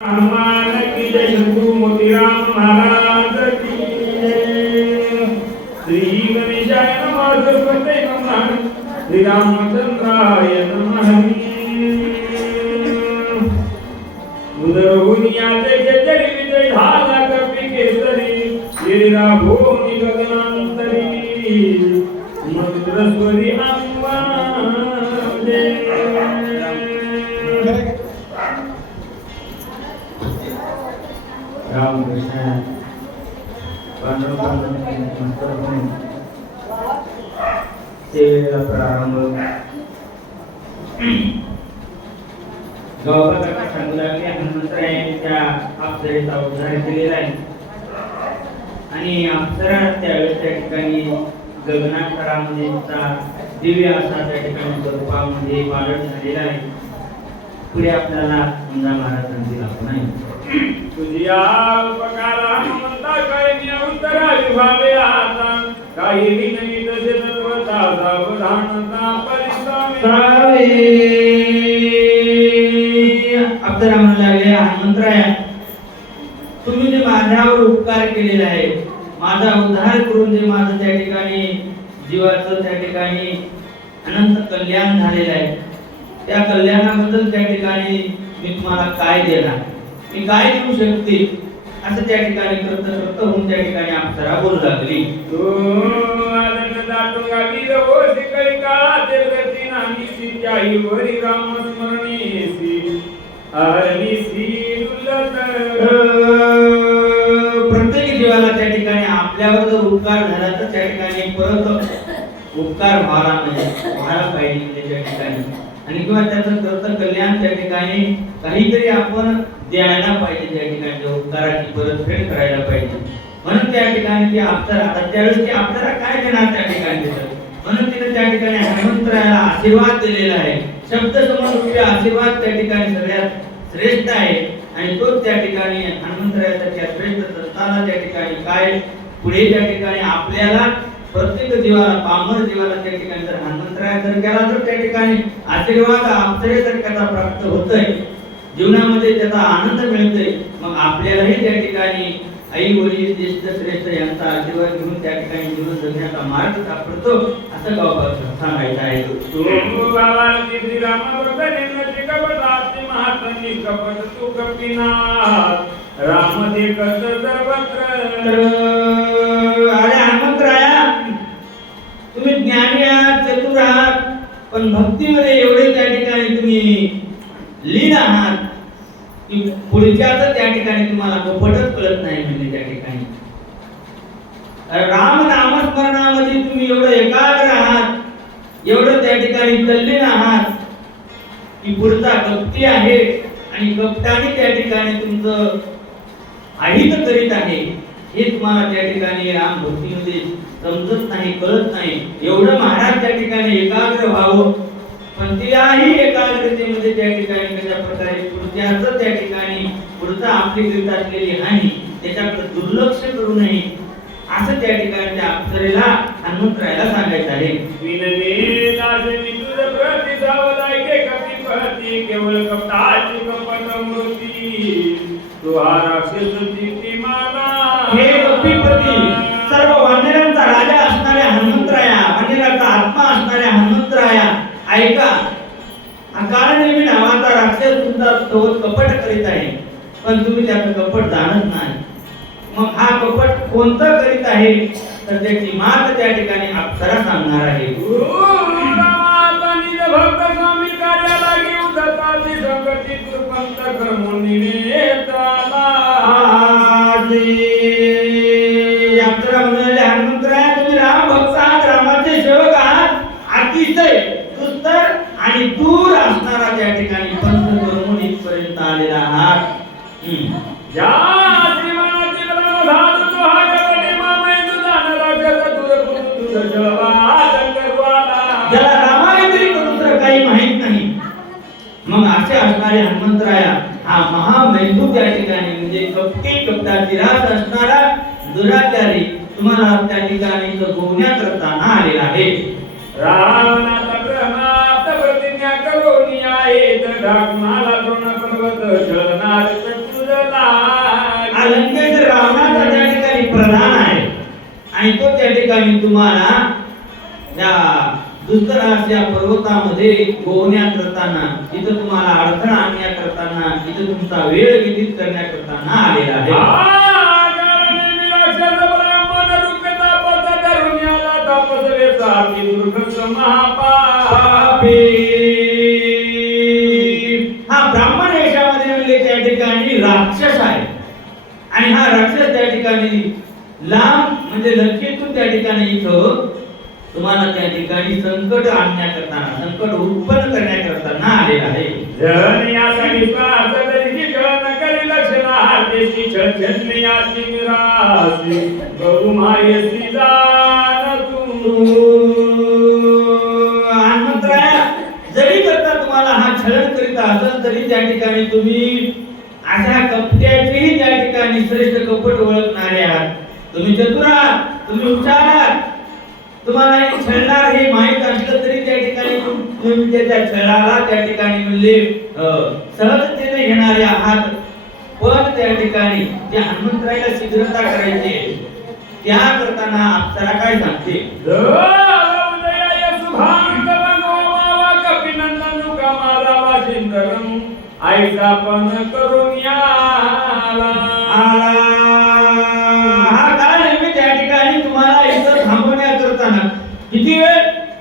हनुमान की जय। शंभू मोतीराम महाराज की जय। श्री गणेशाय नमः। सरस्वती नमः। श्री रामचंद्राय नमः। उदरहुनियाचे जरी विजय झाला कपी केसरी गिरिरा भूमी गगनांतरी मंत्रस्वरी अंबाजे। रामकृष्ण सेवेला प्रारंभ गावाला सांगू लागले. हनुमंतरायांच्या अप्सरेचा उद्धार केलेला आहे आणि अप्सरा त्यावेळेस त्या ठिकाणी गगनाकारामध्ये दिव्य असा त्या ठिकाणी स्वरूपामध्ये पालट झालेला आहे. पुढे आपल्याला समजा महाराज सांगतील आपण आहे तुझ्या उपकारा हनुमंता काय मी उत्तरा विभावे आता काही नाही तसे तत्वता सावधानता परिश्रमी अप्सरा म्हणू लागले, हनुमंतराया तुम्ही जे माझ्यावर उपकार केलेला आहे, माझा उद्धार करून जे माझं त्या ठिकाणी जीवाचं त्या ठिकाणी अनंत कल्याण झालेलं आहे, त्या कल्याणाबद्दल त्या ठिकाणी मी तुम्हाला काय देणार, मी काय देऊ शकते असं त्या ठिकाणी करत होऊन त्या ठिकाणी अप्सरा बोलू लागली. प्रत्येक जीवाला त्या ठिकाणी आपल्यावर जर उपकार झाला तर त्या ठिकाणी परत उपकार व्हायला पाहिजे त्या ठिकाणी आणि किंवा त्याचं कर्तव्य कल्याण त्या ठिकाणी काहीतरी आपण द्यायला पाहिजे, त्या ठिकाणी उपकाराची परतफेड करायला पाहिजे. म्हणून त्या ठिकाणी ती अप्सरा आता त्यावेळेस ती अप्सरा काय देणार त्या ठिकाणी देतात, म्हणून तिने त्या ठिकाणी हनुमंतरायाला आशीर्वाद दिलेला आहे. शब्द समोर आशीर्वाद त्या ठिकाणी सगळ्यात श्रेष्ठ आहे आणि तो त्या ठिकाणी हनुमंतरायाच्या श्रेष्ठ संताना त्या ठिकाणी काय पुढे त्या ठिकाणी आपल्याला प्रत्येक जीवाला पामर जीवाला त्या ठिकाणी जर हनुमंतराया जर केला तर त्या ठिकाणी आशीर्वाद अप्सरेसारख्याचा प्राप्त होतोय, जीवनामध्ये त्याचा आनंद मिळतोय. मग आपल्यालाही त्या ठिकाणी आई वडील ज्येष्ठ श्रेष्ठ यांचा आशीर्वाद घेऊन त्या ठिकाणी जीवन जगण्याचा मार्ग सापडतो असं गावाला सांगायचं आहे. राम ते करत सर्वत्र. अरे हनुमंतराया तुम्ही ज्ञानी आहात, चतुर आहात, पण भक्तीमध्ये एवढे त्या ठिकाणी तुम्ही लीन आहात की पुढच्याच त्या ठिकाणी तुम्हाला कपटच कळत नाही. म्हणजे त्या ठिकाणी राम नामस्मरणामध्ये तुम्ही एवढं एकाग्र आहात, एवढं त्या ठिकाणी तल्लीन आहात की पुढचा कपटी आहे आणि कपटाने त्या ठिकाणी तुमचं अहित करीत आहे हे तुम्हाला त्या ठिकाणी राम भक्तीमध्ये समजत नाही, कळत नाही. एवढं महाराज त्या ठिकाणी एकाग्र व्हावं, पण त्याही एकाग्रतेमध्ये त्या ठिकाणी कशा प्रकारे पुढच्याच त्या ठिकाणी पुढचा आपली करीत असलेली हानी त्याच्याकडे दुर्लक्ष करू नये असं त्या ठिकाणी त्या अप्सरेला हनुमंतरायाला सांगायचं आहे. केवळ कपटाची कपट मूर्ती तुहारा हे कपटीपती सर्व वानरांचा राजा असणाऱ्या हनुमंतराया, वानरांचा आत्मा असणाऱ्या हनुमंतराया ऐका, हा काळनेमी नावाचा राक्षस तुमचा सोबत कपट करीत आहे, पण तुम्ही त्याचं कपट जाणत नाही. मग हा कपट कोणतं करीत आहे तर त्याची मात त्या ठिकाणी अप्सरा सांगणार आहे. भक्त स्वामी कार्याला घेऊन जातात संकटी कृपंत कर्मून अप्सरा म्हणाले, हनुमंतराया तुम्ही राम भक्त आहात, रामाचे सेवक आहात, अतिशय सुस्तर आणि दूर असणारा त्या ठिकाणी पंथ करून इथपर्यंत आलेला आहात. ज्या श्रीमानाची ब्रह्मधातु तो हा जगती मामय तुझा नरागत दूर ज्याला रामायण काही माहित नाही, मग असे असणारे हनुमंतराया हा महामेंदू त्या ठिकाणी म्हणजे कपटी कपटाची रास असणारा दुराचारी तुम्हाला त्या ठिकाणी गोवण्याकरता आलेला आहे. रावणाचा ब्रह्मात प्रतिज्ञा करून आहे तर ढाक मला द्रोण पर्वत जळणार लंकेत रावणाचा त्या ठिकाणी प्रधान आहे आणि तो त्या ठिकाणी तुम्हाला त्या दुष्टराज या पर्वतामध्ये गोवण्या करताना, इथं तुम्हाला अडथळा आणण्या करताना, इथं तुमचा वेळ व्यतीत करण्या करताना आलेला आहे. हा ब्राह्मण वेशामध्ये म्हणजे त्या ठिकाणी राक्षस आहे आणि हा राक्षस त्या ठिकाणी लांब म्हणजे लंकेतून त्या ठिकाणी इथं तुम्हाला त्या ठिकाणी संकट आणण्या करताना, संकट उत्पन्न करण्या करताना आलेला आहे. जन यासाठी पाहतरी जन करी लक्षणा हातेची छन याची मिरासी गरु मायसी जान तू. हनुमंतराया जरी करता तुम्हाला हा छळण करीत असेल तरी त्या ठिकाणी तुम्ही अशा कपट्याचेही त्या ठिकाणी श्रेष्ठ कपट ओळखणारे आहात. तुम्ही चतुर आहात, तुम्ही हुशार आहात. तुम्हाला हे छळणार हे माहित असलं तरी त्या ठिकाणी तुम्ही त्या छळाला त्या ठिकाणी म्हणजे सहजतेने घेणारे आहात. पण त्या ठिकाणी जे हनुमंतरायाला शीघ्रता करायची त्या करताना अप्सरा काय सांगते? आईचा पण करून याला हा काळ नेहमी त्या ठिकाणी तुम्हाला इथं थांबवण्या करताना किती वेळ?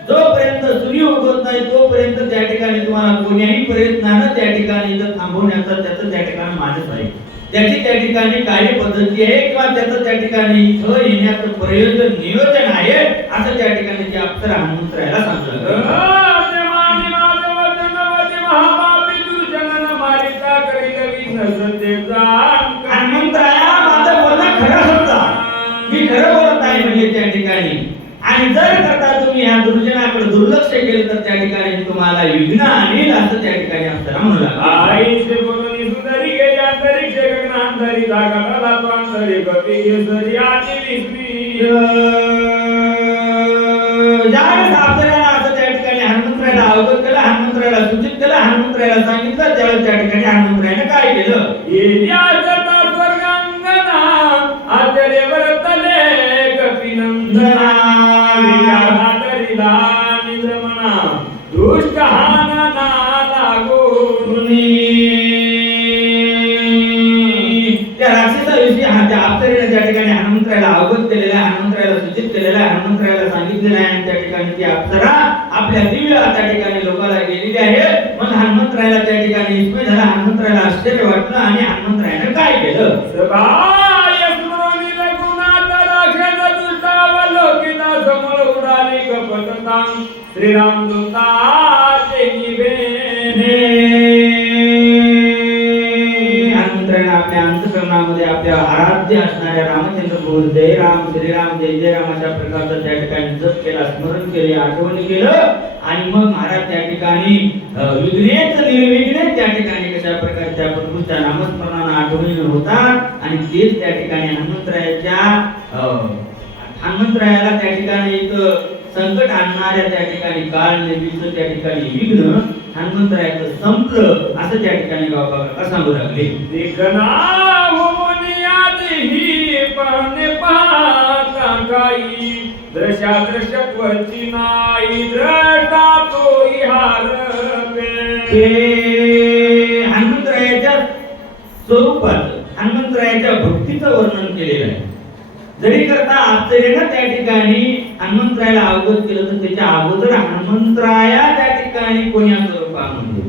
जोपर्यंत सूर्य उगवत नाही तोपर्यंत त्या ठिकाणी तुम्हाला कोण्याही प्रयत्नानं त्या ठिकाणी इथं थांबवण्याचा त्याचं त्या ठिकाणी माझच आहे. त्याची त्या ठिकाणी कार्यपद्धती आहे किंवा त्याचं त्या ठिकाणी इथं येण्याचं प्रयोजन नियोजन आहे असं त्या ठिकाणी ते अप्सरा हनुमंतरायाला सांगतात. हनुमंतराया माझं बोलणं खरं होतं, मी खरं बोलत आहे म्हणजे त्या ठिकाणी. आणि जर करता तुम्ही ह्या दुर्जनाकडे दुर्लक्ष केलं तर त्या ठिकाणी तुम्हाला विघ्न आणेल असं त्या ठिकाणी अप्सरा म्हणू लागला. आईचे बोलणी सुंदरी गेली अंतरिक्ष गगनांतरी जागाला अंतरी कपी केसरी आची विसरी. ज्यावेळेस अप्सराला असं त्या ठिकाणी हनुमंतरायाला अवगत केलं, हनुमंतरायाला सूचित केलं, हनुमंतरायाला सांगितलं, त्यावेळेस त्या ठिकाणी हनुमंतरायाने काय केलं? त्या राक्षसाविषयी त्या अप्सरेने त्या ठिकाणी हनुमंतरायाला अवगत केलेलं आहे, हनुमंतरायाला सूचित केलेलं आहे, हनुमंतरायाला सांगितलेलं आहे आणि त्या ठिकाणी ती अप्सरा आपल्या दिव्य त्या ठिकाणी लोकाला गेलेली आहे. मग हनुमंतरायाला त्या ठिकाणी विस्मय झाला, हनुमंतरायाला आश्चर्य वाटलं आणि हनुमंतरायाने काय केलं? श्रीराम आपल्या अंतःकरणामध्ये आपल्या आराध्य असणाऱ्या रामचंद्र प्रभू जय राम श्रीराम जय जय राम अशा प्रकारचं त्या ठिकाणी जप केला, स्मरण केले, आठवण केलं आणि मग महाराज त्या ठिकाणी विघ्नेच निर्विघ्ने त्या ठिकाणी कशा प्रकारच्या प्रभूच्या नामस्मरणानं आठवणी होतात आणि तेच त्या ठिकाणी हनुमंतरायाला त्या ठिकाणी एक संकट आणणाऱ्या त्या ठिकाणी काळ नेहमीचं त्या ठिकाणी विघ्न हनुमंतरायाचं संपलं असं त्या ठिकाणी गावकऱ्यांना सांगू लागले. देखना होनियादी पाहणे पाहता काही दृश्या दृश्यत्वची नाही द्रष्टा तोही हारवे. हनुमंतरायाच्या स्वरूपात हनुमंतरायाच्या भक्तीचं वर्णन केलेलं आहे. जरी करता अप्सरेनं त्या ठिकाणी हनुमंतरायाला अवगत केलं तर त्याच्या अगोदर हनुमंतराया त्या ठिकाणी कोण्या स्वरूपामध्ये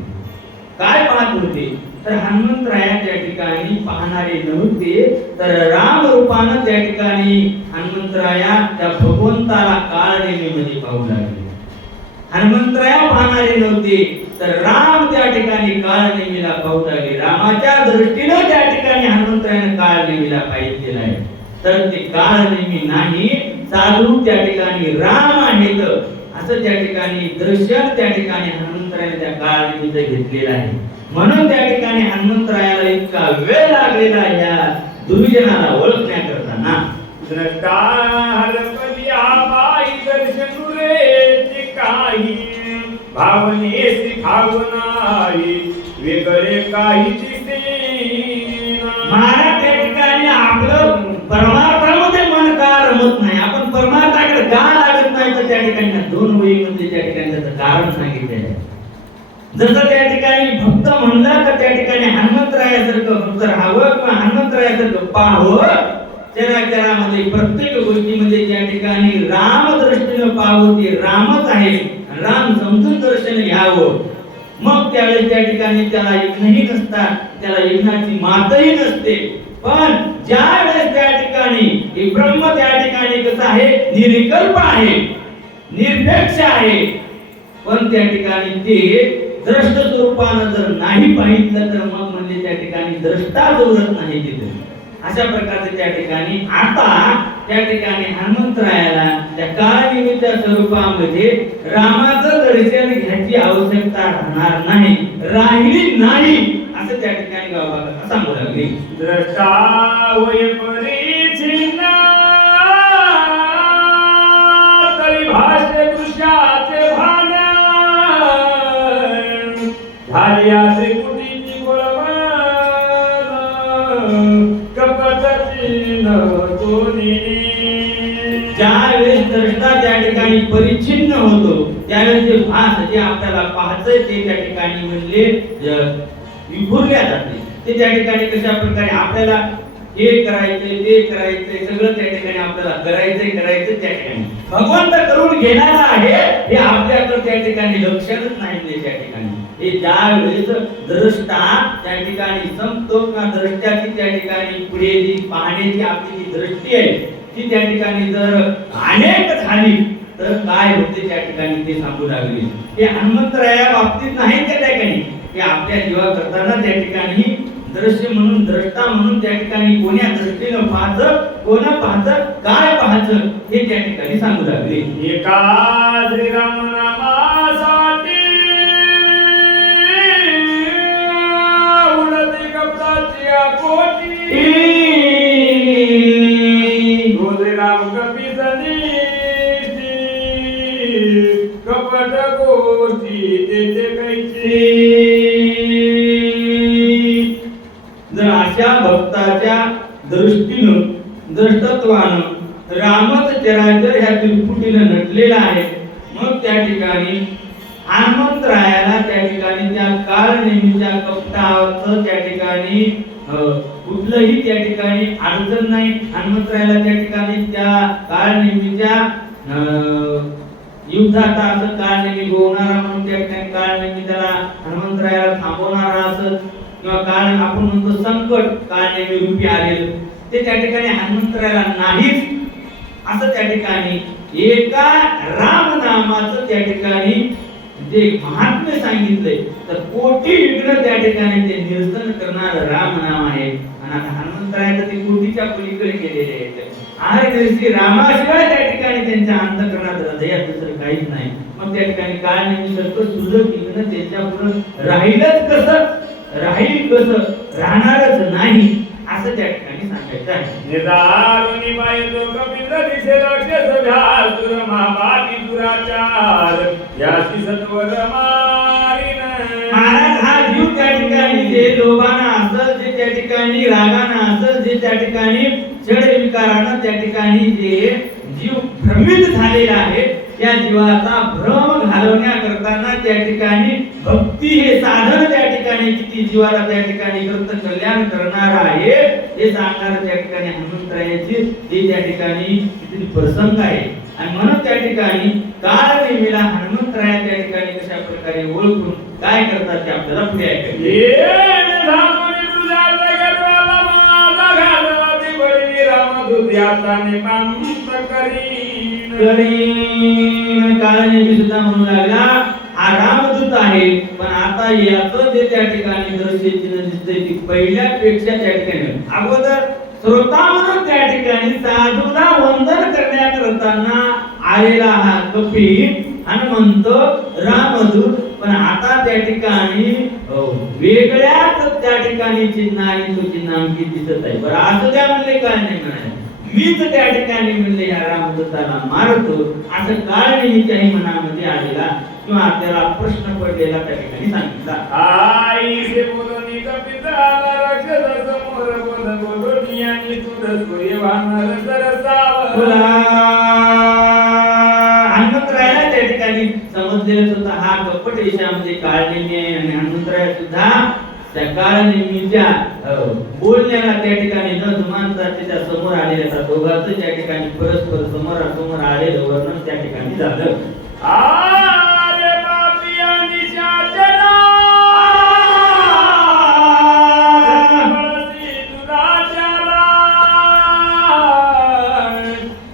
काय पाहत होते तर हनुमंतराया त्या ठिकाणी पाहणारे नव्हते तर राम रूपानं त्या ठिकाणी हनुमंतराया त्या भगवंताला काळनेमीमध्ये पाहू लागले. हनुमंतराया पाहणारे नव्हते तर राम त्या ठिकाणी काळनेमीला पाहू लागले. रामाच्या दृष्टीने त्या ठिकाणी हनुमंतरायाने काळनेमीला पाहिलेलं आहे. तर ते काळनेमी नाही साधू त्या ठिकाणी राम आहेत असं त्या ठिकाणी दर्शन त्या ठिकाणी हनुमंतरायाने त्या काळनेमीचं घेतलेलं आहे. म्हणून त्या ठिकाणी हनुमंतरायाला इतका वेळ लागलेला या दुर्जनाला ओळखण्या करताना. काही भावनेसी भावनाई वेगळे काही महाराज त्या ठिकाणी ठिकाणी दोन वहीमध्ये त्या ठिकाणी त्याचं कारण सांगितलेलं आहे. जसं त्या ठिकाणी भक्त म्हणलं तर त्या ठिकाणी हनुमंतरायासारखं भक्त राहावं किंवा हनुमंतरायासारखं पाहावं. चराचरामध्ये प्रत्येक गोष्टीमध्ये त्या ठिकाणी राम दृष्टीनं पाहावं, ते रामच आहे, राम समजून दर्शन घ्यावं. मग त्यावेळेस त्या ठिकाणी त्याला यज्ञही नसतात, त्याला यज्ञाची मातही नसते. पण ज्या वेळेस त्या ठिकाणी हे ब्रह्म त्या ठिकाणी कसं आहे, निर्विकल्प आहे, निरपेक्ष आहे, पण त्या ठिकाणी ते द्रष्ट स्वरूपानं जर नाही पाहिलं तर मग म्हणजे त्या ठिकाणी द्रष्टा जोरत नाही तिथे. अशा प्रकारचे त्या ठिकाणी आता त्या ठिकाणी हनुमंतरायाला त्या काळनिमित्त स्वरूपामध्ये रामाचं दर्शन घ्यायची आवश्यकता राहणार नाही, राहिली नाही असं त्या ठिकाणी गावाला सांगू लागले. द्रष्टा वय परिचिन्ना तरी भाष्य दृश्याचे भान झाल्या त्रिकुटीची गोळवान कपटाची न कोणी. ज्यावेळेस द्रष्टा त्या ठिकाणी परिच्छिन्न होतो त्यावेळेस जे भास जे आपल्याला पाहतंय ते त्या ठिकाणी म्हणले विखुरल्या जाते. ते त्या ठिकाणी कशा प्रकारे आपल्याला हे करायचंय ते करायचंय सगळं त्या ठिकाणी आपल्याला करायचंय त्या ठिकाणी भगवंत करून घेणारा आहे हे आपल्याकडे त्या ठिकाणी लक्षातच नाही. त्या ठिकाणी हे ज्यावेळेस द्रष्टा त्या ठिकाणी संपतो किंवा द्रष्ट्याची त्या ठिकाणी पुढे जी पाहण्याची आपली जी दृष्टी आहे ती त्या ठिकाणी जर अनेक झाली तर काय होते त्या ठिकाणी ते सांगू लागले. हे हनुमंतराया बाबतीत नाही त्या ठिकाणी, हे आपल्या जीवा करताना त्या ठिकाणी दृश्य म्हणून द्रष्टा म्हणून त्या ठिकाणी कोण्या दृष्टीनं पाहतं, कोण पाहतं, काय पाहतं हे त्या ठिकाणी सांगू लागले. एका श्रीराम नामासाठी उडती कपटाची कोटी राम कपिसनी कपट गोष्टी तेथे कैची. जर अशा भक्ताच्या दृष्टीनं दृष्टत्वानं रामच चराचर ह्या त्रिपुटीनं नटलेला आहे. मग त्या ठिकाणी हनुमंतरायाला त्या ठिकाणी त्या काळ नेहमीच्या कपटाचं त्या ठिकाणी कुठलंही त्या ठिकाणी अडचण नाही. हनुमंतरायाला त्या ठिकाणी त्या काळ नेहमीच्या युद्धाचा असं काळ नेहमी गोवणारा म्हणून त्या ठिकाणी काळ नेहमी त्याला हनुमंतरायाला थांबवणारा असं किंवा काळ आपण म्हणतो संकट काळ नेहमी रूपी आलेलं ते त्या ठिकाणी हनुमंतरायाला नाहीच. असं त्या ठिकाणी एका राम नामाचं त्या ठिकाणी जे महात्म्य सांगितलंय तर कोटी विघ्न त्या ठिकाणी ते निरसन करणार राम नाम आहे. आणि आता हनुमंतरायाचं ते कोटीच्या पलीकडे गेलेले आहेत. आणि श्री रामाशिवाय त्या ठिकाणी त्यांच्या अंतःकरणात हृदयात दुसरं काहीच नाही. मग त्या ठिकाणी काय नाही सगळं तुझं विघ्न त्यांच्या पुढे राहिलंच कसं, राहील कसं, राहणारच नाही असं त्या ठिकाणी सांगायचं आहे. निदारुनी पायतो कपिंद्र दिसे राक्षस झाल तुर महापाटी दुराचार यासी सत्वर मारिन. महाराज हा जीव त्या ठिकाणी जे लोभानं असं जे त्या ठिकाणी रागानं असं जे त्या ठिकाणी जड विकारानं त्या ठिकाणी जे जीव भ्रमित झालेला आहे त्या जीवाचा भ्रम घालवण्याकरता त्या ठिकाणी भक्ती हे साधन त्या ठिकाणी किती जीवाला त्या ठिकाणी कृत कल्याण करणार आहे हे सांगणार त्या ठिकाणी हनुमंतरायाची हे त्या ठिकाणी किती प्रसंग आहे. आणि म्हणून त्या ठिकाणी काळ नेहमीला हनुमंतराया त्या ठिकाणी कशा प्रकारे ओळखून काय करतात ते आपल्याला पुढे ऐकायचे. काळनेमी सुद्धा म्हणू लागला हा रामदूत आहे पण आता याचं जे त्या ठिकाणी दृश्य दिसतंय ती पहिल्यापेक्षा त्या ठिकाणी अगोदर श्रोता म्हणून त्या ठिकाणी साधूला वंदन करण्याकरताना आलेला हा कपी हनुमंत रामदूत पण आता त्या ठिकाणी वेगळ्याच त्या ठिकाणी चिन्ह आणि तो चिन्हांकित दिसत आहे. बरं असं त्या म्हणले काय नाही म्हणाले मीच त्या ठिकाणी म्हणले या रामदूताला मारतो असं काळनेमीच्याही मनामध्ये आलेला किंवा आपल्याला प्रश्न पडलेला त्या ठिकाणी सांगितला. आई से बोलनी कपिता राक्षस समोर बोल बोलनी आणि तुझ सूर्य वानर सरसाव. हनुमंतराय देशामध्ये काळनेमी आहे आणि हनुमंतराय सुद्धा त्या काळनेमीच्या बोलण्याला त्या ठिकाणी न जुमानता त्याच्या समोर आलेले असतात. दोघांचं त्या ठिकाणी परस्पर समोरासमोर आलेलं वर्णन त्या ठिकाणी झालं. अरे बापिया निशाचरा दुराचारा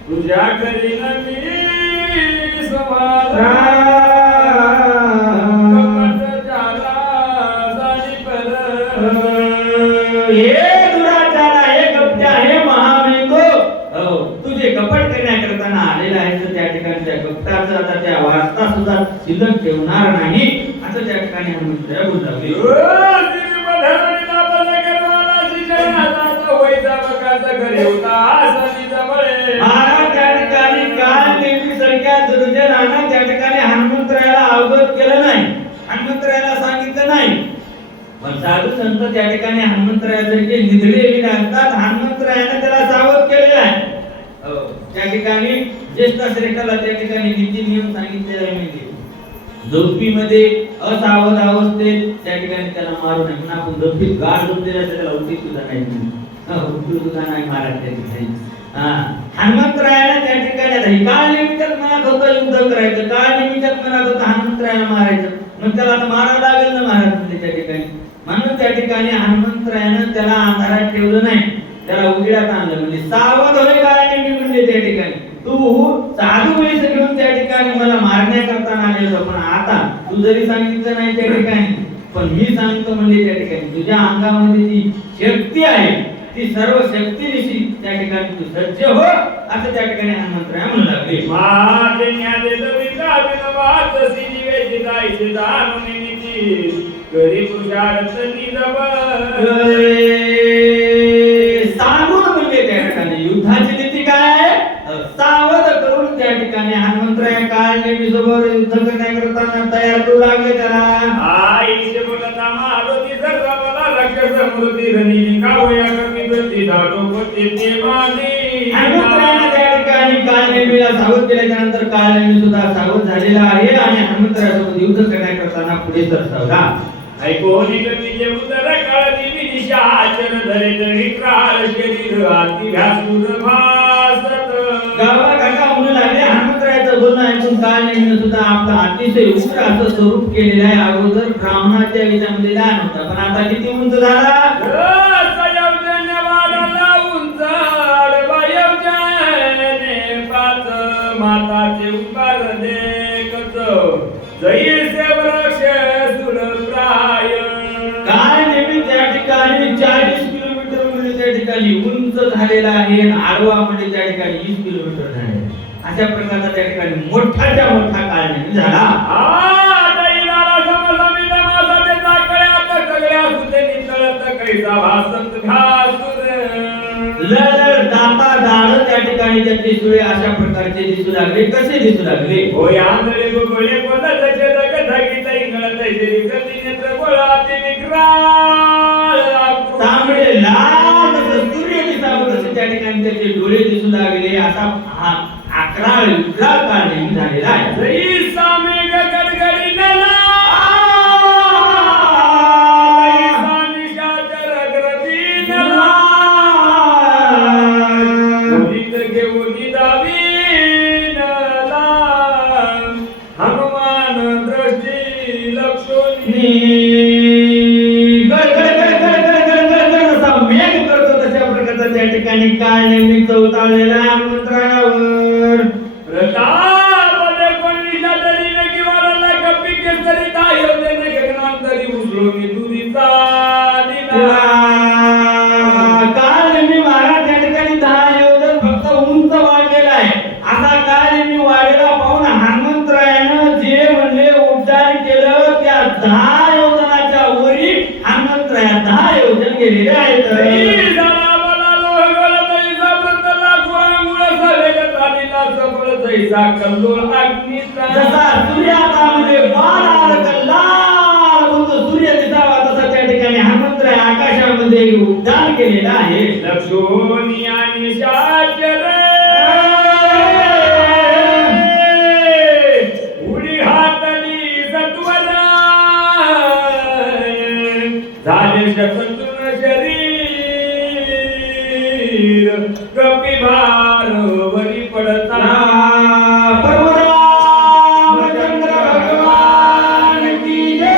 तुझ्या करीन मी समाधान शिल्लक ठेवणार नाही असं त्या ठिकाणी हनुमंतराय बोलले. महाराज त्या ठिकाणी काळनेमी सारख्या दुर्जनानं त्या ठिकाणी हनुमंतरायाला अवगत केलं नाही, हनुमंतरायाला सांगितलं नाही. पण साधू संत त्या ठिकाणी हनुमंतरायासारखे निधडे असतात. हनुमंतरायाने त्याला सावध केलेलं आहे. त्या ठिकाणी ज्येष्ठ श्रेष्ठाला त्या ठिकाणी नीती नियम सांगितलेला आहे. झोपीमध्ये असावध अवस्थेत त्या ठिकाणी त्याला मारू नये. पण आपण झोपीत गाड झोपलेला त्याला उलटी सुद्धा नाही, उलटी सुद्धा नाही मारायला त्या ठिकाणी. हनुमंतरायाने त्या ठिकाणी काळ निमित्त मनात होतं युद्ध करायचं, काळ निमित्त मनात होतं हनुमंतरायाला मारायचं. मग त्याला आता मारावं लागेल ना महाराज त्या ठिकाणी. म्हणून त्या ठिकाणी हनुमंतरायानं त्याला अंधारात ठेवलं नाही, त्याला उजेडात आणलं. म्हणजे सावध होय काळ नेमी म्हणजे त्या ठिकाणी तू साधू वेळेस घेऊन त्या ठिकाणी मला मारण्याकरता आलेलो, पण आता तू जरी सांगितलं नाही त्या ठिकाणी, पण मी सांगतो म्हणजे त्या ठिकाणी तुझ्या अंगामध्ये जी शक्ती आहे ती सर्व शक्तीनिशी त्या ठिकाणी तू सज्ज हो असं त्या ठिकाणी हनुमंतराय म्हणू लागले. सांगून म्हणजे त्या ठिकाणी युद्धाची नीती काय आहे सावध करून त्या ठिकाणी हनुमंतराय काळनेमी सोबत युद्ध करण्याकरता तयार करू लागले. त्याला हनुमंतरायाने त्या ठिकाणी काळनेमीला सावध केल्याच्या नंतर काळनेमी सुद्धा सावध झालेला आहे आणि हनुमंतरायासोबत युद्ध करण्याकरता पुढे सरसावला. ऐकोनी कवीचे उदर काळनी दिशा आचर धरे तरी काळ शरीर आती व्यासूर भासत. गावा काका म्हणू लागले हनुमंतरायाचं बोलणं ऐकून काळनेमीने सुद्धा आपलं अतिशय उग्र असं स्वरूप केलेलं आहे. अगोदर ब्राह्मणाच्या विचारामध्ये लहान होता, पण आता किती उंच झाला. माताचे उपार देखत जैसे वृक्ष सुरप्राय. काळनेमी त्या ठिकाणी 40 किलोमीटर म्हणजे त्या ठिकाणी उंच झालेला आहे आणि आडवा म्हणजे त्या ठिकाणी 20 किलोमीटर झाले. अशा प्रकारचा त्या ठिकाणी मोठाच्या मोठा काळनेमी झाला. दाता दाढ त्या ठिकाणी त्याचे सुळे अशा प्रकारचे दिसू लागले. कसे दिसू लागले. होय आंधळे गोळे कोणाचे जगत इंगळत जगती नेत्र गोळाचे विक्राळ तांबडे लाल सूर्य दिसावं तसे त्या ठिकाणी त्याचे डोळे दिसू लागले. असा हा अकराळ विक्राळ काळनेमी झालेला आहे. जै सामे गडगडी नला काळनेमी चौताळलेला हनुमंतरायावर प्रतापदे कोणीच्या तरी किवारला कपी केसरी दायोदेने गगनांतरी उजळून दुरीचा दिला. काळनेमी महाराज त्या ठिकाणी 10 योजन फक्त उंच वाढलेला आहे. असा काळनेमी वाढलेला पाहून हनुमंतरायानं जे म्हणले उड्डाण केलं त्या 10 योजनाच्या वरी हनुमंतराया 10 योजन गेलेले आहेत. जसा सूर्यामध्ये बाण लाल होतो सूर्य दिसावा तसा त्या ठिकाणी हनुमंतराय आकाशामध्ये उड्डाण केलेलं आहे. लक्ष्मणी आणि शाचर उडी हातली सत्वर कपी भार वरी पडता परमरामचंद्र भगवान की जय,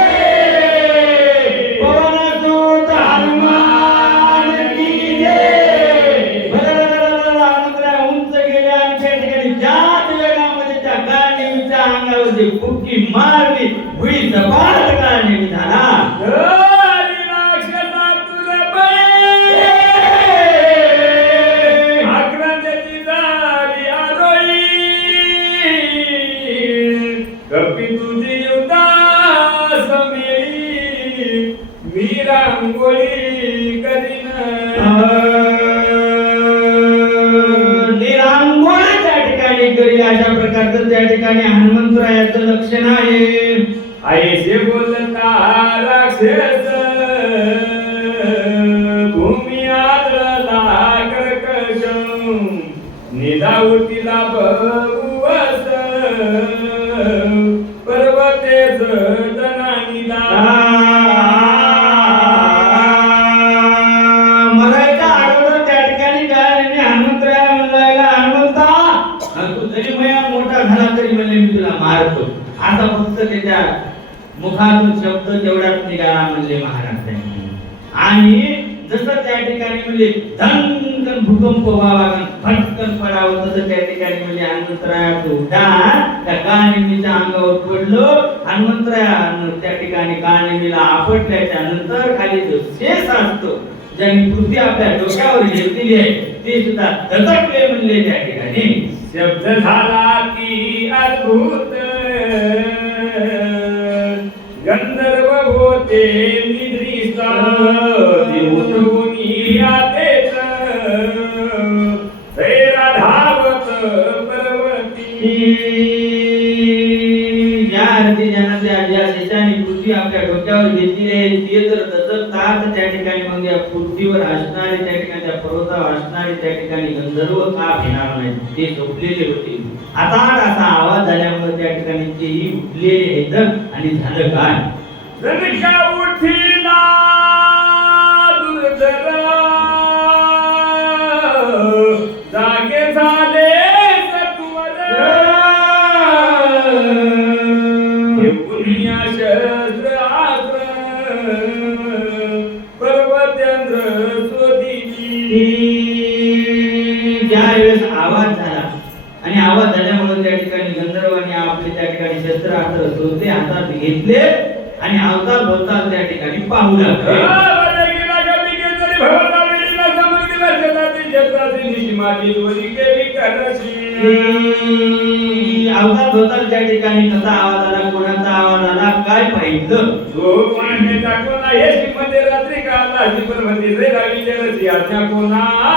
पवनसुत हनुमान की जय. अनुग्रह उंच गेले आणि त्या ठिकाणी ज्याच वेगामध्ये त्या काळनिमीच्या अंगावरती फुटकी मारली, भुई सपाट काळनिमी झाला. रांगोळी करीन निरांगोळी त्या ठिकाणी करी. अशा प्रकारचं त्या ठिकाणी हनुमंतरायाचं लक्षण आहे. ऐसे बोलता राक्षस भूमी आदला कर्कश निदावतीला बहुवस पर्वतेच दनानीला मरायचा अगोदर त्या ठिकाणी काय हनुमंतराया म्हणला, हनुमंता तू जरी मया मोठा झाला तरी म्हणजे मी तुला मारतो. आता फक्त त्याच्या मुखातून शब्द तेवढाच निघाला म्हणले महाराज. आणि जसं त्या ठिकाणी म्हणजे धनकन भूकंप व्हावा, फटकन पडावं, तसं त्या ठिकाणी म्हणजे हनुमंतरायाचं उड्डाण त्या काळनिमीच्या अंगावर पडलं. हनुमंतराया त्या ठिकाणी काळनिमीला आपटल्याच्या नंतर खाली जो शेष असतो, ज्यांनी पृथ्वी आपल्या डोक्यावर घेतलेली आहे, ते सुद्धा दचकले म्हणले त्या ठिकाणी. शब्द झाला की अद्भुत गंधर्व होते निद्रिस्त देवतुनी आतेच सैरा धावत पर्वती. ज्या अर्थी ज्यांना ज्या शेषाने पृथ्वी आपल्या डोक्यावर घेतलेली आहे, ते तर दचकतात. त्या ठिकाणी मग या पृथ्वीवर असणारे, त्या ठिकाणी त्या पर्वतावर असणारे त्या ठिकाणी गंधर्व का भिणार नाही, ते झोपलेले होते. आता असा आवाज झाल्यामुळे त्या ठिकाणी तेही उठलेले आहेत. आणि झालं काय, जणका उठिला दुर्धर जागे झाले सत्वर पुनिया शस्त्र आस्त्र पर्वतेंद्र शोधिली. ज्यावेळेस आवाज झाला आणि आवाज झाल्यामुळे त्या ठिकाणी गंधर्वांनी आपले त्या ठिकाणी शस्त्रास्त्र शोधले, हातात घेतले आणि अवतार भवताल त्या ठिकाणी पाहू लागले. अवतार भवताल त्या ठिकाणी कसा आवाज आला, कोणाचा आवाज आला, काय पाहिलं.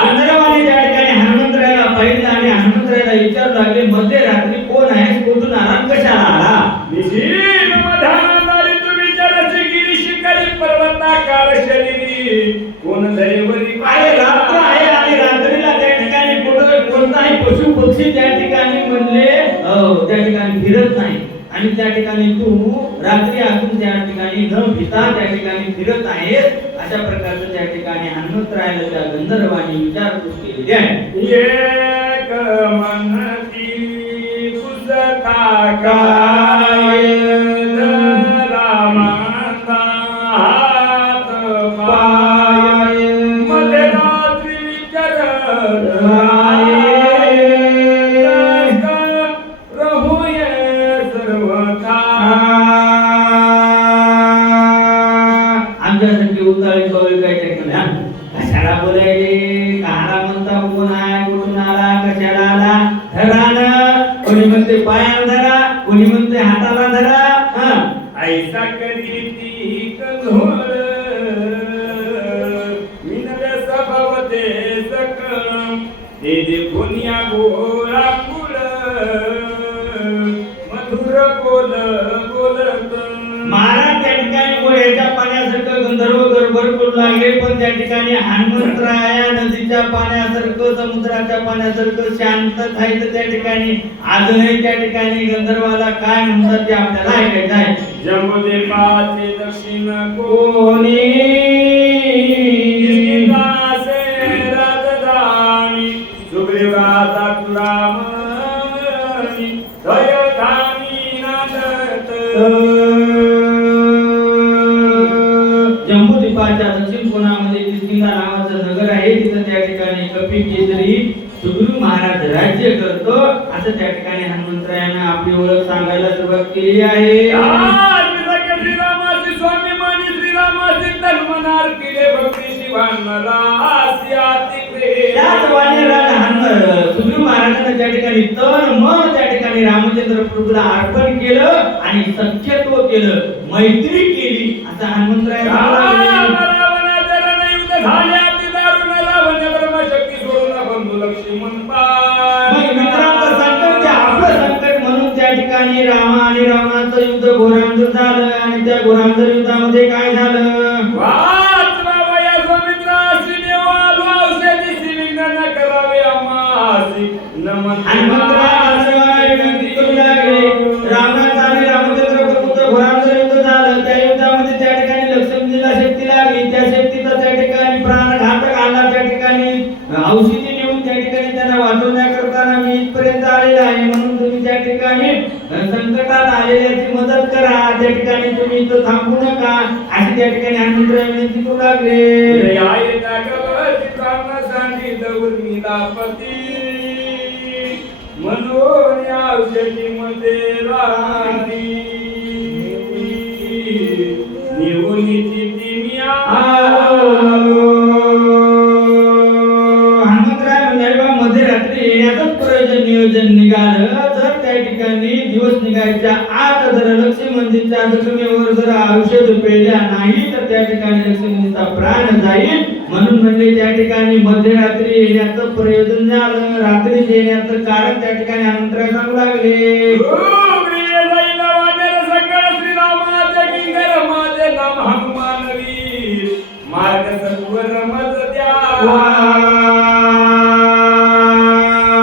गंधर्वांनी त्या ठिकाणी हनुमंतरायाला पाहिलं आणि हनुमंतरायाला विचारू लागले, मध्यरात्री कोण आहे, कुठून आला, कशाला आला. पर्वताकार शरीरी कोण दैवरी आहे, रात्र आहे आणि रात्रीला त्या ठिकाणी कोणताही पशु पक्षी त्या ठिकाणी म्हणले त्या ठिकाणी फिरत नाही. आणि त्या ठिकाणी तू रात्री असून त्या ठिकाणी न भिता त्या ठिकाणी फिरत आहेस. अशा प्रकारचं त्या ठिकाणी हनुमंतरायाला त्या गंधर्वांनी विचारपूस केलेली आहे. एक मनती पुस्तका काय आमच्यासाठी उतारी कवळी काय ठिकाणी कशाला बोलायले, कहाला म्हणता, कोण आहे, कुठून आला, कशाला आला. धरा ना, कोणी म्हणते पायाला धरा, कोणी म्हणते हाताला धरा. ऐसा करी ती कंधोळ मिनवे सभवते सकळ ते देखुनिया गोळा कुळ मधुर बोल बोलत. महाराज त्या ठिकाणी गोळ्याच्या पाण्यासारखं गंधर्व गडबड करू लागले, पण त्या ठिकाणी हनुमंतराया नदीच्या पाण्यासारखं, समुद्राच्या पाण्यासारखं शांतच आहे. तर त्या ठिकाणी अजूनही त्या ठिकाणी गंधर्वाला काय म्हणतात ते आपल्याला ऐकायचं आहे. जम्बुद्वीपाचे दक्षिण कोणी राजधानी नगर आहे तिथं त्या ठिकाणी कपी केसरी सुग्रीव महाराज राज्य करतो असं त्या ठिकाणी हनुमंतरायानं आपली ओळख सांगायला सुरुवात केली आहे. श्रीरामाचे स्वामी मानी श्रीरामाचे धर्मनार केले भक्ती त्याच वाणीला सुग्रीव महाराजांना त्या ठिकाणी तन मन त्या ठिकाणी रामचंद्र प्रभूला अर्पण केलं आणि सख्यत्व केलं, मैत्री केली असं हनुमंतराय त्या ठिकाणी राम आणि रावणाचं युद्ध घोरांजर झालं आणि त्या घोरांजर युद्धामध्ये काय झालं? रावणाचा आणि रामचंद्र प्रभूचं घोरांजर युद्ध झालं. त्या युद्धामध्ये त्या ठिकाणी लक्ष्मणजीला शक्ती लागली. त्या शक्तीचा त्या ठिकाणी प्राणघातक आला. त्या ठिकाणी औषधी नेऊन त्या ठिकाणी त्यांना वाचवण्याकरता मी इथपर्यंत आलेला आहे. म्हणून तुम्ही त्या ठिकाणी संकटात आलेल्याची मदत करा. त्या ठिकाणी तुम्ही इथं थांबू नका अशी त्या ठिकाणी हनुमंतराय विनंती करू लागले. मनोनी औषधी मध्ये राणी निवनीची तिमिया हनुमंतराय म्हणाले मध्यरात्री येण्याचंच प्रयोजन नियोजन निघालं. जर त्या ठिकाणी दिवस निघायच्या आत जर लक्ष्मणजीच्या जखमेवर जर औषध पेल्या नाही तर त्या ठिकाणी लक्ष्मणजीचा प्राण जाईल. म्हणून म्हणजे त्या ठिकाणी मध्यरात्री येण्याचं प्रयोजन झालं. रात्री येण्याचं कारण त्या ठिकाणी हनुमंतराय सांगू लागले.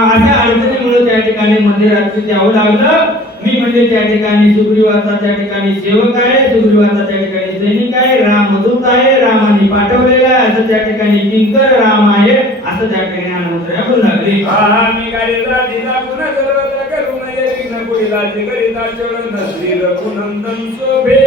अशा अडचणीमुळे त्या ठिकाणी मध्यरात्री द्यावं लागलं. मी म्हणजे त्या ठिकाणी सुग्रीवाचा त्या ठिकाणी सेवक आहे, सुग्रीवाचा त्या ठिकाणी सैनिक आहे, रामदूत आहे, रामाने पाठवलेला आहे असं त्या ठिकाणी किंकर राम आहे असं त्या ठिकाणी हनुमंतराय बोलू लागले. मी गाडीला दिला पुन्हा सर्वत्र करून येईल न पुढीला जिगरीला चरण श्री रघुनंदन शोभे.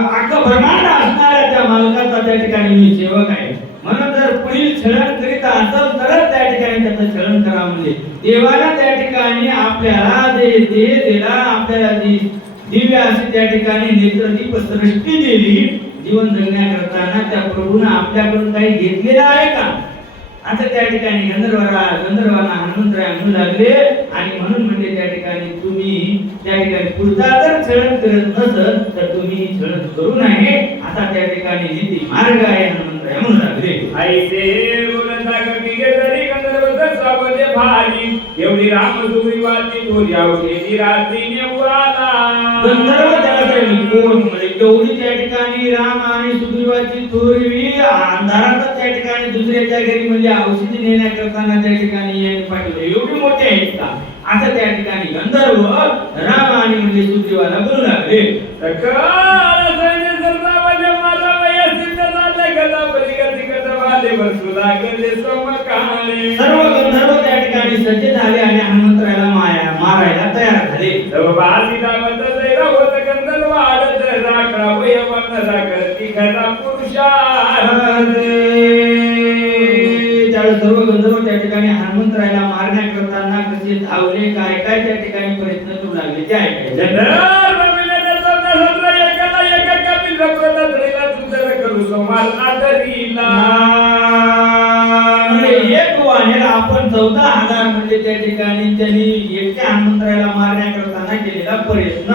अख्खा ब्रह्मांड असणाऱ्या त्या मालकाचा त्या ठिकाणी मी सेवक आहे. म्हणून जर पुढील छळण करीत असेल तरच त्या ठिकाणी त्याचं छळण करा. म्हणजे देवाला त्या ठिकाणी आपल्याला दिला आपल्याला दिव्य अशी त्या ठिकाणी नेत्रदीप सृष्टी दिली. जीवन जगण्याकरता त्या प्रभूने आपल्याकडून काही घेतलेलं आहे का आता त्या ठिकाणी गंधर्वांना हनुमंतराय म्हणू लागले. आणि म्हणून म्हणजे त्या ठिकाणी तुम्ही त्या ठिकाणी पुढचा जर छळण करत नसत तर तुम्ही छळण करू नये असा त्या ठिकाणी नीती मार्ग आहे हनुमंतराय म्हणू लागले. ऐसे बोलता कमी जरी गंधर्व सावले भारी एवढी राम सुग्रीवाची थोरी आवडली रात्री नेवाला. गंधर्व त्याला कोण म्हणजे एवढी त्या ठिकाणी राम आणि सुग्रीवाची थोरवी अंधारात त्या ठिकाणी दुसऱ्याच्या घरी म्हणजे औषधी नेण्याकरता त्या ठिकाणी यांनी पाठवले. एवढी मोठी आहेत का असं त्या ठिकाणी गंधर्व राम आणि म्हणजे सुग्रीवाला बोलू लागले. सर्व गंधर्व त्या ठिकाणी सज्ज झाले आणि हनुमंतरायाला मारायला तयार झाले. सर्व गंधर्व त्या ठिकाणी हनुमंतरायाला मारण्याकरता कसे धावले काय काय त्या ठिकाणी प्रयत्न करू लागले ते ऐकायचे. एक वानेर आपण 14,000 म्हणजे त्या ठिकाणी त्यांनी एकट्या हनुमंतरायाला मारण्याकरता केलेला प्रयत्न.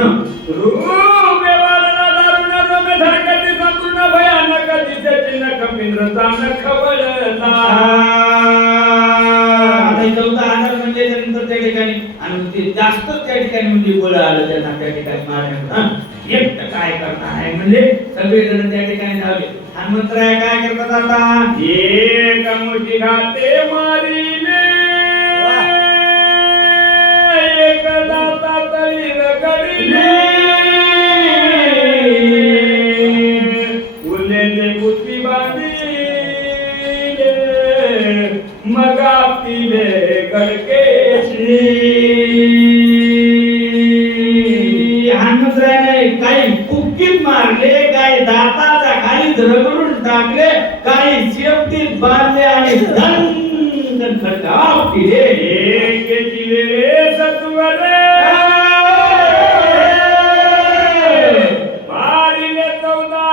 आता 14,000 म्हणजे त्यानंतर त्या ठिकाणी आणि जास्त त्या ठिकाणी म्हणजे गोळा आलं त्यांना त्या ठिकाणी मारण्याकरता. एकटं काय करता आहे म्हणजे सगळेजण त्या ठिकाणी धावले. हनुमंतराय काय करतात आता एक मुठी घाते मारिले एक दाता तळी रगडिले उलेले बुद्धी बांधिले मग आपले गडकेशी. हनुमंतरायाने काही कुक्कीत मारले काय दाताच्या खाली रगडून टाकले, काही शेपटीत बांधले आणि दणकन खडकाव केले. एक चिले सत्वरे मारिले 14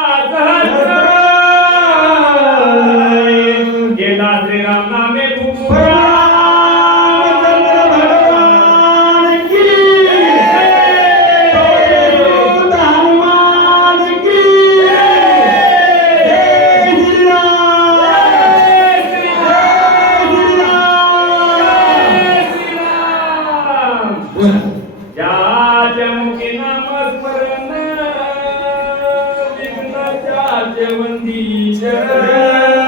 गेला श्रीराम नामे पुपुरा. ज्याच्या मुखी नामस्मरण विघ्नाच्या वंदी शरण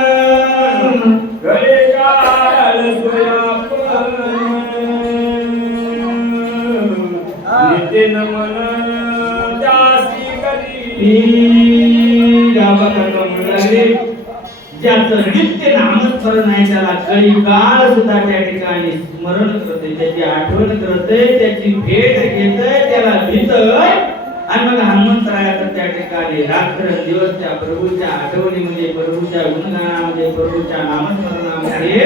गळे काळ स्वयापन नित्य नमन जासी करी. ज्याचं नित्य नामस्मरण आहे त्याला कळी काळ सुद्धा त्या ठिकाणी स्मरण करते, त्याची आठवण करते, त्याची भेट घेतय, त्याला भितय. आणि मग हनुमंतरायाचं त्या ठिकाणी रात्र दिवस त्या प्रभूच्या आठवणीमध्ये, प्रभूच्या गुणगानामध्ये, प्रभूच्या नामस्मरणामध्ये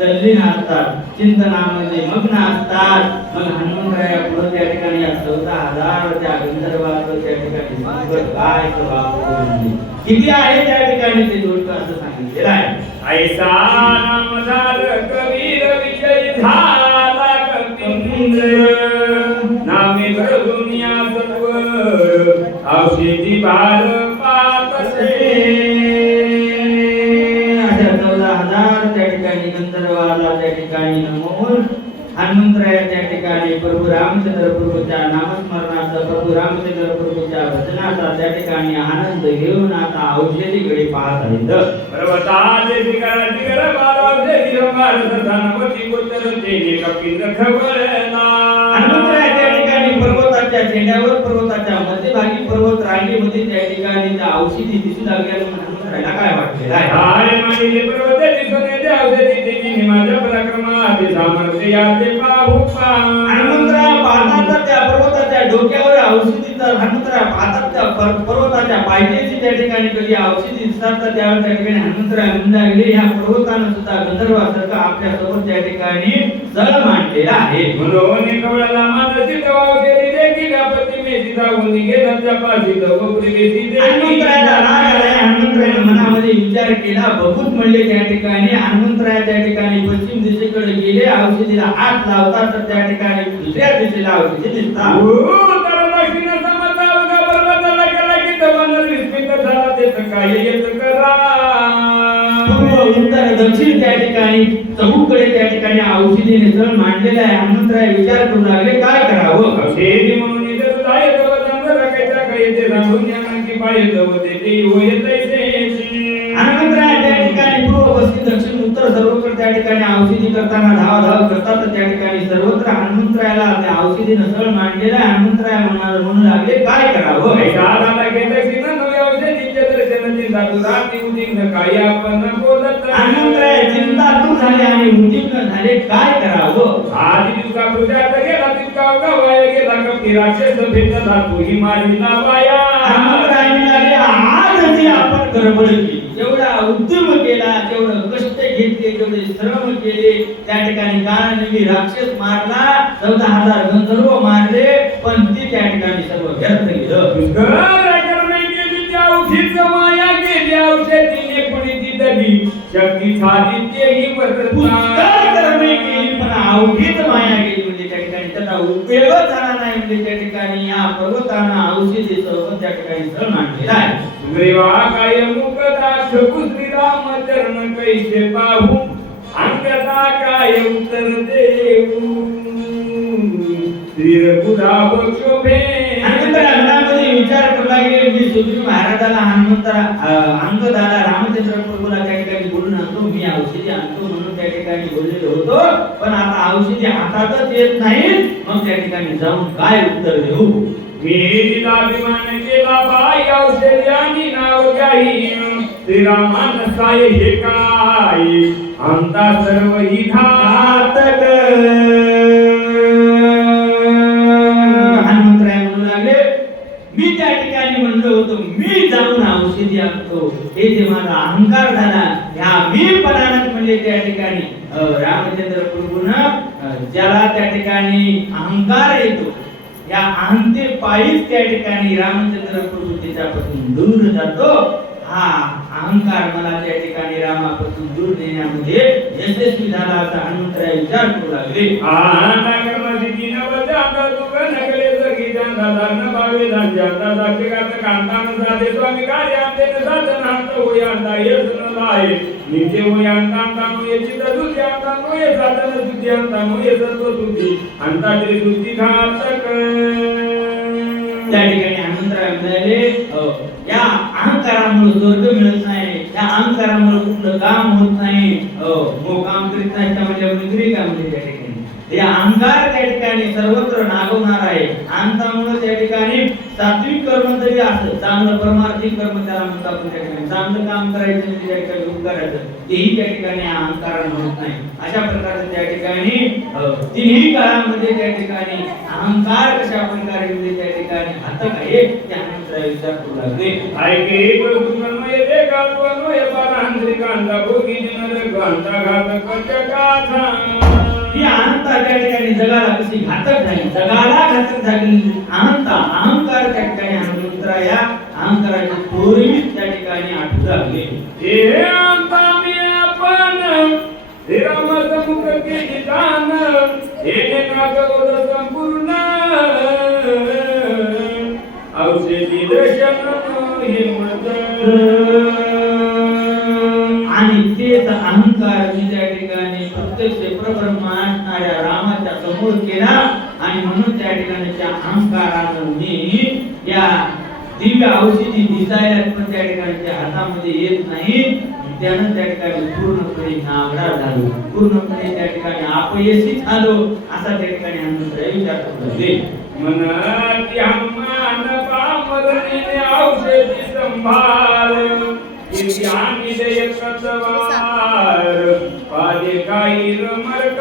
तल्लीन असतात, चिंतनामध्ये मग्न असतात. मग हनुमंतराया पुढे त्या ठिकाणी या 14,000 त्या गंधर्वाचं त्या ठिकाणी संकट काय किती आहे त्या ठिकाणी ते दोष असं सांगितलेलं आहे. ऐसा नाम झालं कबीर विजय झाला कपिंद्र नामे दुनिया सर्व औषधी भार पातसे. अशा 14,000 त्या ठिकाणी गंधर्वाला त्या ठिकाणी नमवून हनुमंतराया त्या ठिकाणी प्रभू रामचंद्र प्रभूच्या नामस्मरणाचा, प्रभू रामचंद्र प्रभूच्या भजनाचा त्या ठिकाणी आनंद घेऊन आता औषधीकडे पाहत आहेत. पर्वताचे शिखराची गरबारावले दिवंगार सदानवती गोचरते कपिंद्र खबरना. हनुमंतराया त्या ठिकाणी पर्वताच्या झेंड्यावर, पर्वताच्या मध्यभागी पर्वत रांगेमध्ये त्या ठिकाणी त्या औषधी दिसू लागल्या. हनुमंतरायाला काय वाटलेलं आहे? हाय मानिले पर्वत दिसून येते औषधी तेजी माझ्या पराक्रमाचे सामर्थ्य याचे पाहू पा. हनुमंतराया पाहतात त्या पर्वताच्या डोक्यावर औषधी, तर हनुमंतराया पाहतात त्या पर्वताच्या पायथ्याशी त्या ठिकाणी कधी औषधी दिसतात तर त्यावर त्या ठिकाणी हनुमंतराया म्हणले ह्या पर्वतानं सुद्धा गंधर्वासारखं आपल्या सोबत त्या ठिकाणी जळ मांडलेला आहे. म्हणून कवळला मानसी औषधी देखील प्रतिमेची जाऊन गेला त्या पाशी हनुमंतरायाला राग आलाय. हनुमंतरायाने मनामध्ये विचार केला, बघूच म्हणले त्या ठिकाणी. हनुमंतराया त्या ठिकाणी पश्चिम दिशेकडे गेले, औषधीला हात लावतात तर त्या ठिकाणी दुसऱ्या दिशेला औषधी दिसतात. दक्षिण समजा उगा पर्वताला गेला की दमन विस्मित झाला ते काय येत करा. पूर्व उत्तर दक्षिण त्या ठिकाणी चहूकडे त्या ठिकाणी औषधीने जळ मांडलेला आहे. हनुमंतराय विचार करू लागले काय करावं. औषधी म्हणून इथे तुला येतं वचन राखायचा काय येते सांगून ज्ञान की पाहिजे होते ते होय तैसे. हनुमंतराय त्या ठिकाणी पूर्व पश्चिम दक्षिण उत्तर सर्वत्र त्या ठिकाणी औषधी करताना धाव करतात तर त्या ठिकाणी सर्वत्र हनुमंतरायाला त्या औषधीने जळ मांडलेला आहे. हनुमंतराय म्हणू लागले काय करावं. साधारण घेतकी न नवी औषधीचे दर्शन चिंता तुला ती उदिन काय आपण बोलत. हनुमंतराय चिंतातूर झाले आणि उद्विग्न झाले काय करावं. आधी तुझा प्रजात गेला तितका गावाय गेला कपटी राक्षस भेटला तोही माझी नावाया. हनुमंतराय म्हणाले आजही आपण गडबड केली, जेवढा उद्यम केला, जेवढं कष्ट घेतले, जेवढे श्रम केले, त्या ठिकाणी काळाने राक्षस मारला, 14,000 गंधर्व मारले, पण ती त्या ठिकाणी सर्व व्यर्थ गेलं. माया गेली औषधीने कुणी ती दली शक्ती साधित्यही पुष्कळ कर्मे केली पण अवघीच माया गेली. म्हणजे त्या ठिकाणी त्याचा उपयोगच झाला नाही. म्हणजे त्या ठिकाणी या पर्वतांना औषधीचं त्या ठिकाणी सण आणलेला आहे. सुग्रीवा काय मुकता छकू श्रीराम चरण कैसे पाहू अंगता काय उत्तर देऊ श्री रघुराव शोभे. मनामध्ये विचार करू लागले मी सुग्रीव महाराजाला अंगदाला रामचंद्र प्रभूला त्या ठिकाणी बोलून आणतो, मी औषधी आणतो म्हणून त्या ठिकाणी बोललेलो होतो, पण आता औषधी हातातच येत नाही. मग त्या ठिकाणी जाऊन काय उत्तर देऊ. मी अभिमान केला बाई औषधी आणि नाव घ्याई श्रीरामान काय हे काय आमचा सर्व ही घातक. हनुमंतराय म्हणू लागले मी त्या ठिकाणी म्हणलो होतो मी जाऊन औषधी आणतो, हे जे माझा अहंकार झाला ह्या मीपणानं म्हणजे त्या ठिकाणी रामचंद्र प्रभूनं ज्याला त्या ठिकाणी अहंकार येतो या अहंते पायीच त्या ठिकाणी रामचंद्र प्रभू त्याच्यापासून दूर जातो हा अहंकार मला त्या ठिकाणी रामापासून दूर नेण्यामध्ये यशस्वी झाला असा हनुमंतराय विचार करू लागले त्या ठिकाणी हनुमंतराय म्हणाले या अहंकारामुळे स्वर्ग मिळत नाही या अहंकारामुळे कुठलं काम होत नाही काम करीत नाही त्यामध्ये नगरी काम त्या ठिकाणी हे अहंकार त्या ठिकाणी सर्वत्र नागवणार आहे अहंकारामुळे त्या ठिकाणी सात्विक कर्म जरी असं चांगलं परमार्थिक कर्म त्याला म्हणतात आपण त्या ठिकाणी चांगलं काम करायचं म्हणजे त्या ठिकाणी उपकाराचं तेही त्या ठिकाणी अहंकाराने होत नाही अशा प्रकारचं त्या ठिकाणी तिन्ही काळामध्ये त्या ठिकाणी अहंकार कशा प्रकारे म्हणजे त्या ठिकाणी घातक आहे त्यानंतर विचार करू लागले ही अहंता त्या ठिकाणी जगाला कशी घातक झाली जगाला घातक झाली अहंकार त्या ठिकाणी हनुमंतरा या अहंकाराची पूर्वी त्या ठिकाणी आठवू लागले हे अंता मी आपण हे रामसमुख केली दान हे नागवड संपूर्ण औषधी दर्शन हे मत आणि तेच अहंकार मी त्या ठिकाणी प्रत्यक्ष परब्रह्म असणाऱ्या रामाच्या समोर केला आणि म्हणून त्या ठिकाणी त्या अहंकारानं मी या दिव्य औषधी दिसायला पण त्या ठिकाणी त्या हातामध्ये येत नाही त्यानं त्या ठिकाणी पूर्णपणे नागडा झालो पूर्णपणे त्या ठिकाणी अपयशी झालो असा त्या ठिकाणी हनुमंतराय विचार करू लागले मनाती हनुमान पामरने औषधी संभाळ किर्यानी देयकतवार पादे काही रमरक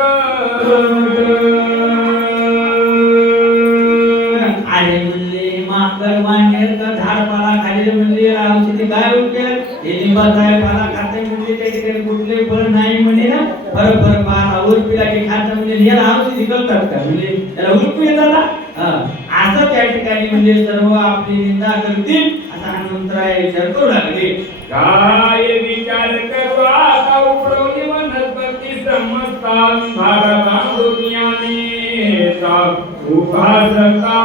अरे म्हणले माकर वांडेर का झाडपाला खाली म्हणले औषधी काय उपयोग हे लिंबाचा पाला खाते म्हणजे त्या ठिकाणी कुठले फळ नाही म्हणे ना फर पाला उरपिला की खात म्हणजे याला औषधी करतात का म्हणजे त्याला उरपू येतात असं त्या ठिकाणी म्हणजे सर्व आपली निंदा करतील असा हनुमंतराय विचार करू लागले काय विचार करवा आता उपडवली वनस्पती समस्तान भारतात दुनियाने उभासता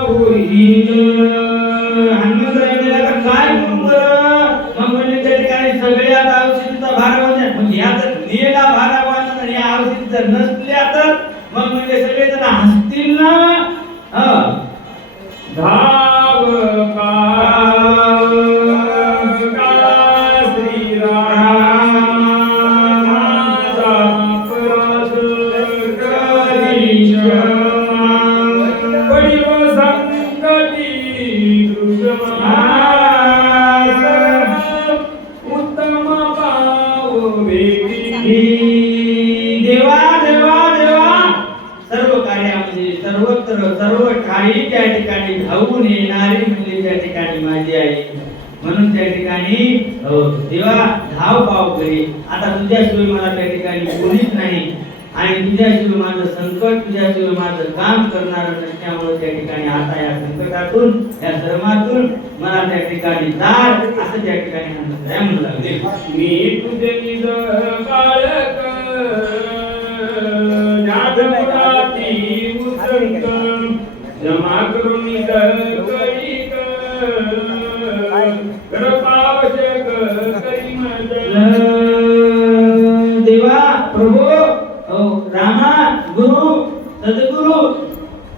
होईल हनुमंतराय काय मग म्हणजे त्या ठिकाणी सगळ्या औषधीचा भार होणार म्हणजे या जर नेला भारा वाहणार आणि या औषधी जर नसल्या तर मग म्हणजे सगळे जण हसतील ना धाव सर्व ठाई त्या ठिकाणी धावून येणारी म्हणजे त्या ठिकाणी माझी आई म्हणून त्या ठिकाणी देवा धाव पाव करी आता तुझ्याशिवाय मला त्या ठिकाणी कोणीच नाही आणि तुझ्याशिवाय माझं संकट तुझ्याशिवाय माझं काम करणार नसल्यामुळे त्या ठिकाणी आता या संकटातून या श्रमातून मला त्या ठिकाणी दार असं त्या ठिकाणी म्हणू लागले मी तुझे निज बाळक जागृती उसंत जमा करून करी कृपावशक करी देवा प्रभू रामा गुरु सद्गुरु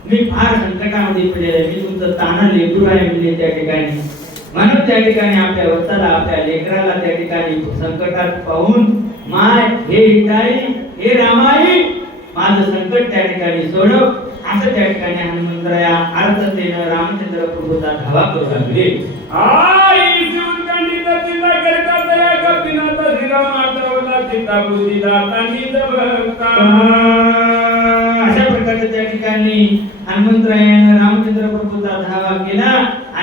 मी फार संकटामध्ये पडलेलो आहे मी तुमचं ताना लेकरू आहे म्हणजे त्या ठिकाणी म्हणून त्या ठिकाणी आपल्या वत्साला आपल्या लेकराला त्या ठिकाणी संकटात पाहून माय हे हिताई हे रामाई माझं संकट त्या ठिकाणी सोडव असं त्या ठिकाणी हनुमंतराया अर्थतेनं रामचंद्र प्रभूचा धावा करू लागले आई शिवकंडित चिंता करता तया कपिनाथ श्रीराम मातवला चित्ता बुद्धी दातांनी जबका अशा प्रकारच्या त्या ठिकाणी हनुमंतरायानं रामचंद्र प्रभूचा धावा केला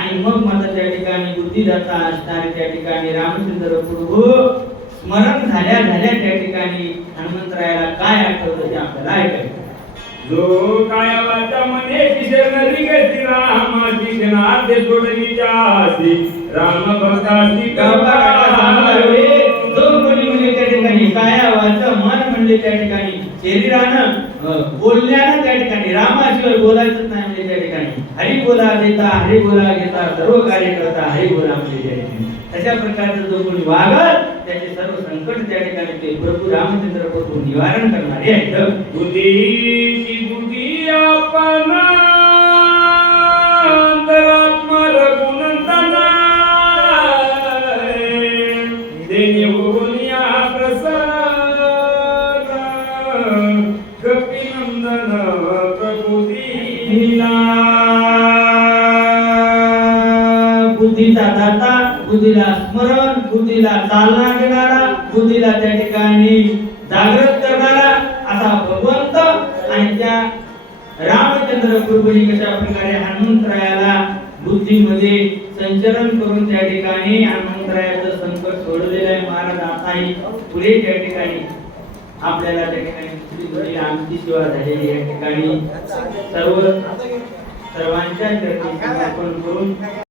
आणि मग मात्र त्या ठिकाणी बुद्धिदाता असणारे त्या ठिकाणी रामचंद्र प्रभू स्मरण झाल्या त्या ठिकाणी हनुमंतरायाला काय आठवतं ते आपल्याला ऐकायचं. जो काया वाचा मने शरणरी गती रामाची जनाते सोडली जासी राम भक्तासी गप्पा काका सांगला रे. जो कोणी म्हणजे त्या ठिकाणी काया वाचा मन म्हणजे त्या ठिकाणी शरीरानं बोलण्यानं त्या ठिकाणी रामाशिवाय बोलायचं नाही म्हणजे त्या ठिकाणी हरी बोला देता हरी बोला घेता सर्व कार्य करता हरी बोला म्हणजे त्या ठिकाणी अशा प्रकारचं जो कोणी वागत त्याचे सर्व संकट त्या ठिकाणी ते प्रभू रामचंद्र प्रभू निवारण करणारे आहेत. बुद्धीची बुद्धी आपणा अंतरात्मा रघुनंदना देनी बोलिया प्रसाद कपिनंदन प्रभू दिला. बुद्धीचा दाता, बुद्धीला स्मरण, बुद्धीला चालना देणारा, बुद्धीला त्या ठिकाणी जागृत करणारा असा भगवंत आणि त्या रामचंद्र प्रभूंनी कशा प्रकारे हनुमंतरायाला बुद्धीमध्ये संचरण करून त्या ठिकाणी हनुमंतरायाचं संकट सोडवलेलं आहे. महाराज आताही पुढे त्या ठिकाणी आपल्याला त्या ठिकाणी आमची सेवा झालेली या ठिकाणी सर्वांच्या चरणी समर्पण करून